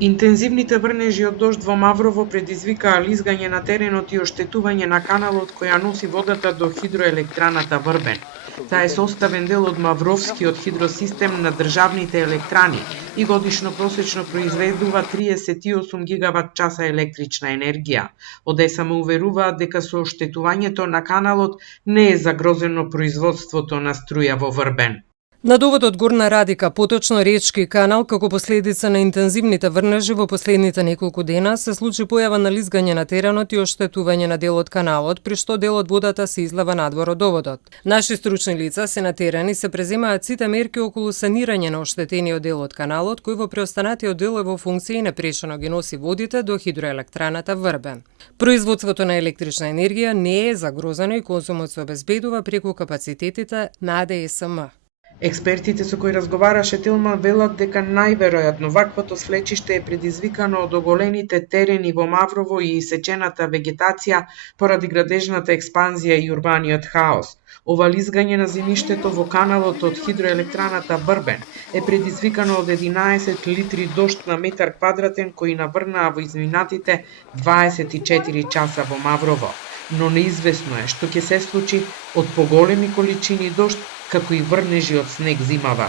Интензивните врнежи од дожд во Маврово предизвикаа лизгање на теренот и оштетување на каналот која носи водата до хидроелектраната Врбен. Таа е составен дел од Мавровскиот хидросистем на државните електрани и годишно просечно произведува 38 гигават часа електрична енергија. Од ЕСМ уверуваат дека со оштетувањето на каналот не е загрозено производството на струја во Врбен. На доводот Горна Радика, поточно Речки канал, како последица на интензивните врнежи во последните неколку дена, се случи појава на лизгање на теренот и оштетување на дел од каналот, при што дел од водата се излива надвор од доводот. Наши стручни лица се на терен и се преземаат сите мерки околу санирање на оштетениот дел од каналот, кој во преостанатиот дел е во функција и непрешено ги носи водите до хидроелектраната Врбен. Производството на електрична енергија не е загрозено и консумот се обезбедува преку капацитетите на АДСМ. Експертите со кои разговараше Тилман велат дека најверојатно ваквото свлечиште е предизвикано од оголените терени во Маврово и исечената вегетација поради градежната експанзија и урбаниот хаос. Ова лизгање на земјиштето во каналот од хидроелектраната Врбен е предизвикано од 11 литри дожд на метар квадратен кои наврнаа во изминатите 24 часа во Маврово. Но неизвестно е што ќе се случи од поголеми количини дожд како и врнежи од снег зимава.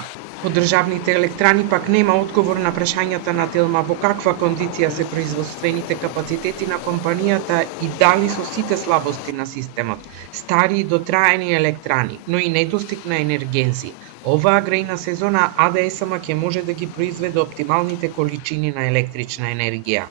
Од државните електрани пак нема одговор на прашањата на Телма во каква кондиција се производствените капацитети на компанијата и дали со сите слабости на системот, стари и дотраени електрани, но и недостиг на енергенси. Оваа грејна сезона АДСМ ќе може да ги произведе оптималните количини на електрична енергија.